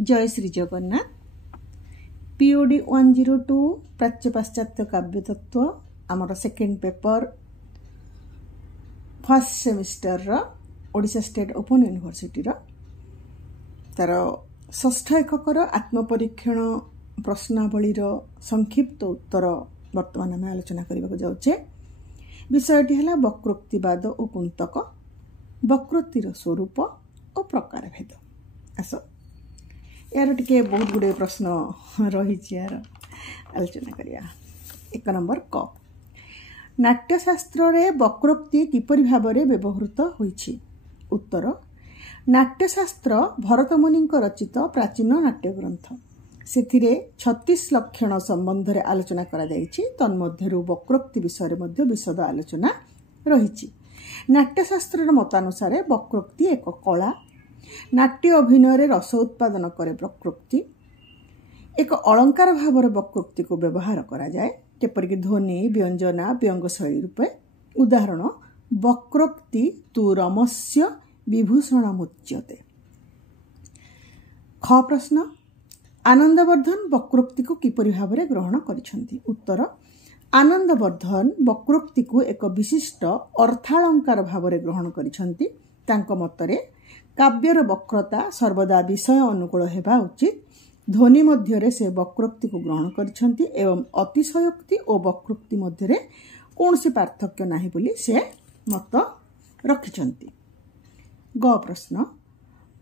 जय श्री जगन्नाथ। पीओडी 102 प्राच्य पाश्चात्य काव्य तत्व आमर second paper first semester Odisha state open university तार षष्ठ एककर आत्मपरीक्षण प्रश्नावलीर संक्षिप्त उत्तर वर्तमान आम आलोचना करने जाऊे। विषयटी है वक्रोक्तिवाद और कुंतक, वक्रोक्तिर स्वरूप और प्रकार भेद। आस यार टे बहुत गुड़े प्रश्न रही यार आलोचना करिया। एक नंबर क, नाट्यशास्त्र रे वक्रोक्ति किपरि भाबरे व्यवहृत होइछि? उत्तर, नाट्यशास्त्र भरतमुनि रचित प्राचीन नाट्य ग्रंथ। सेथिरे 36 लक्षण संबंध रे आलोचना करा जाइछि। तन्मध्यरु वक्रोक्ति विषय मध्ये विशद आलोचना रहिछि। नाट्यशास्त्र मतानुसार वक्रोक्ति एक कला। नाट्य अभिनय रस उत्पादन करे वक्रोक्ति। एक अलंकार भाव वक्रोक्ति को व्यवहार करा जाए, जेपरिक ध्वनि, व्यंजना, व्यंग शैली रूपे। उदाहरण, वक्रोक्ति तु रमस्य विभूषणमुच्यते। ख प्रश्न, आनंदवर्धन वक्रोक्ति को किपरि भाव ग्रहण करिसंति? उत्तर, आनंदवर्धन वक्रोक्ति को एक विशिष्ट अर्थालंकार भाव ग्रहण करिसंति। तांको मतरे काव्यर वक्रता सर्वदा विषय अनुकूल हेबा उचित। ध्वनि मध्यरे से वक्रोक्ति को ग्रहण करिसंति एवं अतिशयोक्ति और वक्रोक्ति मध्यरे कौनसी पार्थक्य नाही बोली से मत रखिसंति। ग प्रश्न,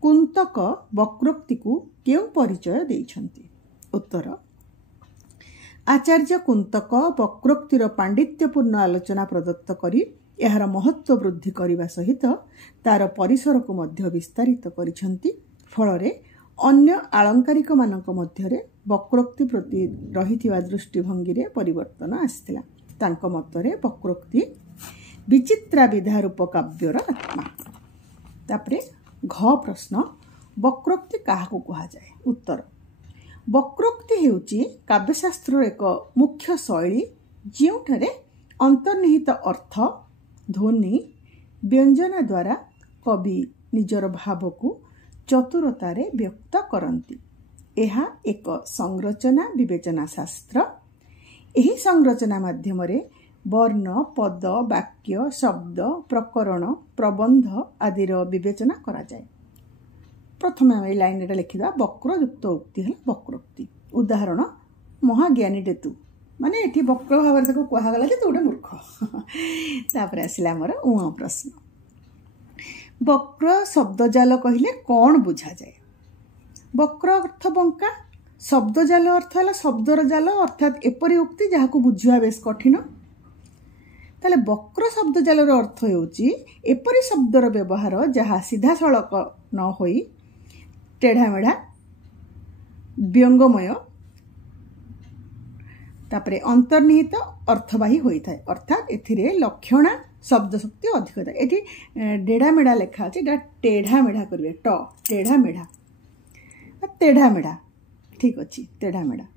कुंतक वक्रोक्ति को केउ परिचय देइछंति? उत्तर, आचार्य कुंतक वक्रोक्तिर पांडित्यपूर्ण आलोचना प्रदत्त करी यार महत्व वृद्धि करने सहित तार परिसर को मध्य विस्तारित करिसंति। फलरे अन्य आलंकारिक मानक मध्यरे वक्रोक्ति प्रति रहिथिबा दृष्टिभंगी रे परिवर्तन आसिथिला। तांको मतरे वक्रोक्ति विचित्रा विधारूप काव्यर आत्मा। तापरे घ प्रश्न, वक्रोक्ति काहाकु कहा जाए? उत्तर, वक्रोक्ति हेउची काव्यशास्त्र एक मुख्य शैली जेउठारे अंतर्निहित अर्थ, ध्वनि, व्यंजना द्वारा कवि निजर भाव को चतुरतारे व्यक्त करती। यह एक संरचना विवेचना शास्त्र। यही संरचना माध्यम वर्ण, पद, वाक्य, शब्द, प्रकरण, प्रबंध आदि विवेचना करा जाए। प्रथम आम लाइन लिखा वक्रयुक्त उक्ति है वक्रोक्ति। उदाहरण, महाज्ञानी तू माने एठी वक्र भाव को कहगला जे तू गोटे मूर्ख। तापर आसला हमर उहाँ प्रश्न, वक्र शब्दजाल कहले कौन बुझा जाए? वक्र अर्थ बंका, शब्दजाल अर्थ है शब्दर जाल, अर्थात एपरी उक्ति जहाँ को बुझा बेस कठिन। ताले वक्र शब्दजालर अर्थ होउची एपरी शब्दर व्यवहार जहाँ सीधा सड़क न होई टेढ़ामेढ़ा, व्यंगमय, तापरे अंतर्निहित अर्थवाही होता है। अर्थात एथिरे लक्षणा शब्द शक्ति अधिक था। एठी डेढ़ामेढ़ा लेखा अच्छे, टेढ़ामेढ़ा करेंगे। ट टेढ़ामेढ़ा, तेढ़ामेढ़ा, ठीक अच्छे, तेढ़ामेढ़ा।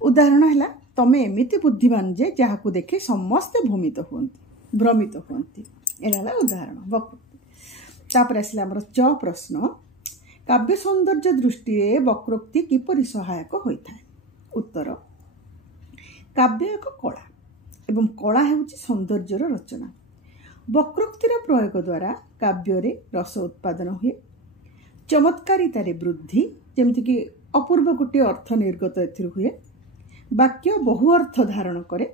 उदाहरण है, तमें एमिति बुद्धिमान जे जहाँ देखे समस्ते भ्रमित हुअन्ति। एला उदाहरण वक्रोक्ति। तापर आसला हमर च प्रश्न, काव्य सौंदर्य दृष्टि वक्रोक्ति किपरि सहायक होता है? उत्तर, काव्य एक कला एवं कला हेउची सौंदर्यर रचना। वक्रोक्तिर प्रयोग द्वारा काव्य रे रस उत्पादन हुए, चमत्कारितारे वृद्धि, जेमति कि अपूर्व गोटे अर्थ निर्गत एथिर हुए। वाक्य बहु अर्थ धारण करे,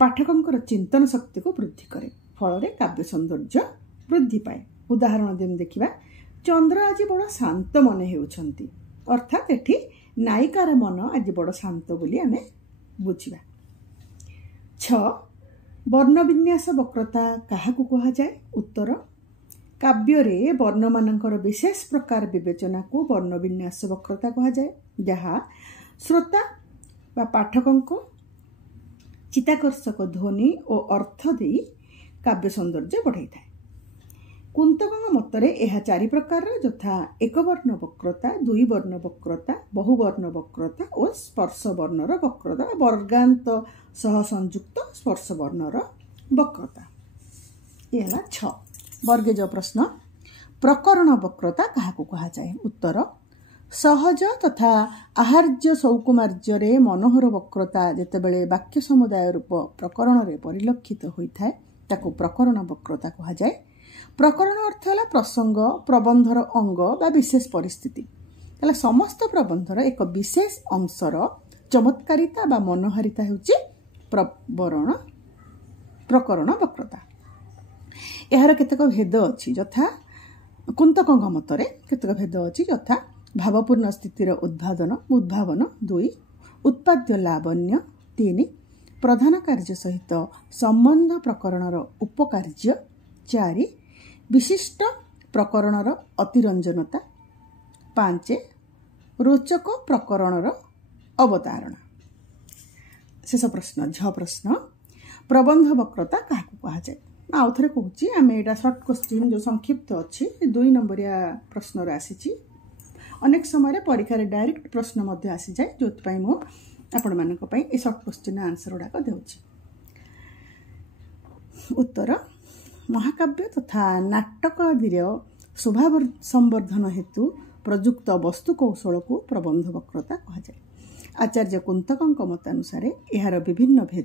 पाठकंकर चिंतन शक्ति को वृद्धि करे। फल काव्य सौंदर्य वृद्धि पाए। उदाहरण देम देखिबा, चंद्र आज बड़ शांत मन हेउछंती। अर्थात एठी नायिकार मन आज बड़ शांत बोली आमे बुझिबा। 6, वर्ण विन्यास वक्रता काहाकु कहा जाए? उत्तर, काव्य रे वर्ण मानकर विशेष प्रकार विवेचना को वर्ण विन्यास वक्रता कहा जाए, जहाँ श्रोता बा पाठकों को चित्ताकर्षक ध्वनि और अर्थ दे काव्य सौंदर्य बढ़ाई था। कुंतक मतरे यह 4 प्रकार, यथा एक वर्ण वक्रता, 2 वर्ण वक्रता, बहुवर्ण वक्रता और स्पर्श वर्णर वक्रता, वर्गांत सह संयुक्त स्पर्श वर्णर वक्रता। यह 6 वर्गेज प्रश्न, प्रकरण वक्रता काहाकु कहा जाए? उत्तर, सहज तथा आहार्य सौकुमार्य मनोहर वक्रता जेतेबेले वाक्य समुदाय रूप प्रकरण रे परिलक्षित होइथाय ताकू प्रकरण वक्रता कहा जाए। प्रकरण अर्थ है प्रसंग प्रबंधर अंग बा विशेष परिस्थिति। ताले समस्त प्रबंधर एक विशेष अंशर चमत्कारिता बा मनोहारिता हेउची प्रकरण वक्रता। यार केतक भेद अच्छी यथा कुंतकଙ୍କ मतरे केतक भेद अच्छी यथा भावपूर्ण स्थितिर उद्भावन 2 उत्पाद्य लावण्य 3 प्रधान कार्य सहित संबंध प्रकरणर उपकार्य 4 विशिष्ट प्रकरणर अतिरंजनता 5 रोचक प्रकरणर अवतारणा। शेष प्रश्न झ प्रश्न प्रबंध वक्रता क्या कहा जाए। आउ थे कहूँ आम यहाँ सर्ट क्वेश्चन जो संक्षिप्त अच्छी 2 नंबरिया प्रश्न आसी अनेक समय परीक्षा डायरेक्ट प्रश्न आसी जाए जो आपण मानी ये सर्ट क्वेश्चन आंसर गुड़ाक दूसरी। उत्तर महाकाव्य तथा नाटक आदि शोभा संवर्धन हेतु प्रयुक्त वस्तु कौशल को प्रबंध वक्रता कहा जाए। आचार्य कुंतकଙ୍କ मतानुसार यार विभिन्न भेद